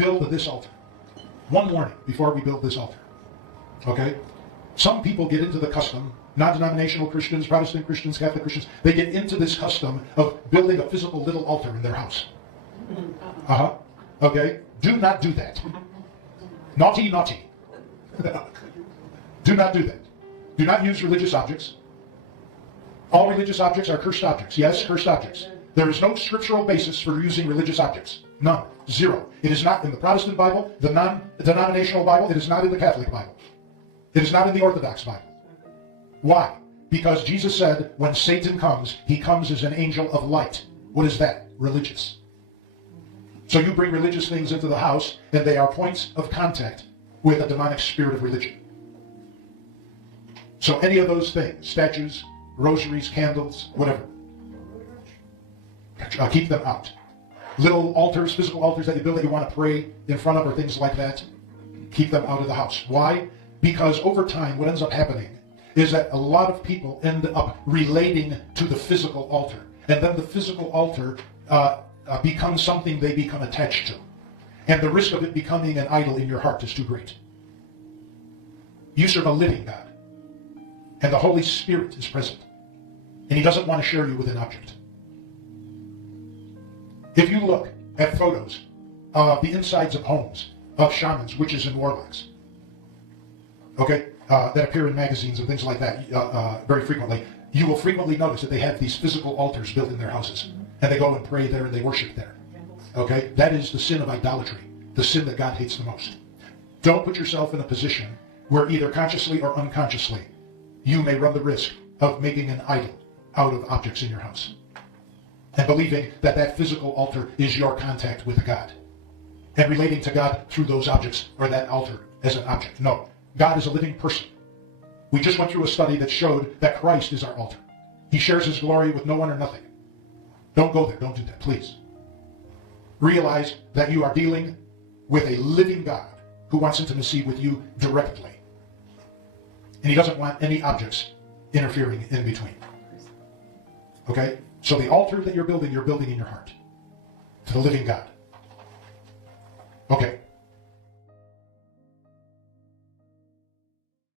build this altar. One warning before we build this altar. Okay? Some people get into the custom, non-denominational Christians, Protestant Christians, Catholic Christians, they get into this custom of building a physical little altar in their house. Okay? Do not do that. Naughty, naughty. Do not do that. Do not use religious objects. All religious objects are cursed objects. Yes, cursed objects. There is no scriptural basis for using religious objects. None. Zero. It is not in the Protestant Bible, the non-denominational Bible. It is not in the Catholic Bible. It is not in the Orthodox Bible. Why? Because Jesus said, when Satan comes, he comes as an angel of light. What is that? Religious. So you bring religious things into the house, and they are points of contact with a demonic spirit of religion. So any of those things, statues, rosaries, candles, whatever, keep them out. Little altars, physical altars that you build that you want to pray in front of or things like that, keep them out of the house. Why? Because over time, what ends up happening is that a lot of people end up relating to the physical altar. And then the physical altar becomes something they become attached to. And the risk of it becoming an idol in your heart is too great. You serve a living God. And the Holy Spirit is present. And he doesn't want to share you with an object. If you look at photos of the insides of homes of shamans, witches, and warlocks, okay, that appear in magazines and things like that very frequently, you will frequently notice that they have these physical altars built in their houses. And they go and pray there and they worship there. Okay? That is the sin of idolatry, the sin that God hates the most. Don't put yourself in a position where either consciously or unconsciously you may run the risk of making an idol out of objects in your house. And believing that that physical altar is your contact with God. And relating to God through those objects or that altar as an object. No. God is a living person. We just went through a study that showed that Christ is our altar. He shares his glory with no one or nothing. Don't go there. Don't do that, please. Realize that you are dealing with a living God who wants intimacy with you directly. And he doesn't want any objects interfering in between. Okay? So the altar that you're building in your heart to the living God. Okay.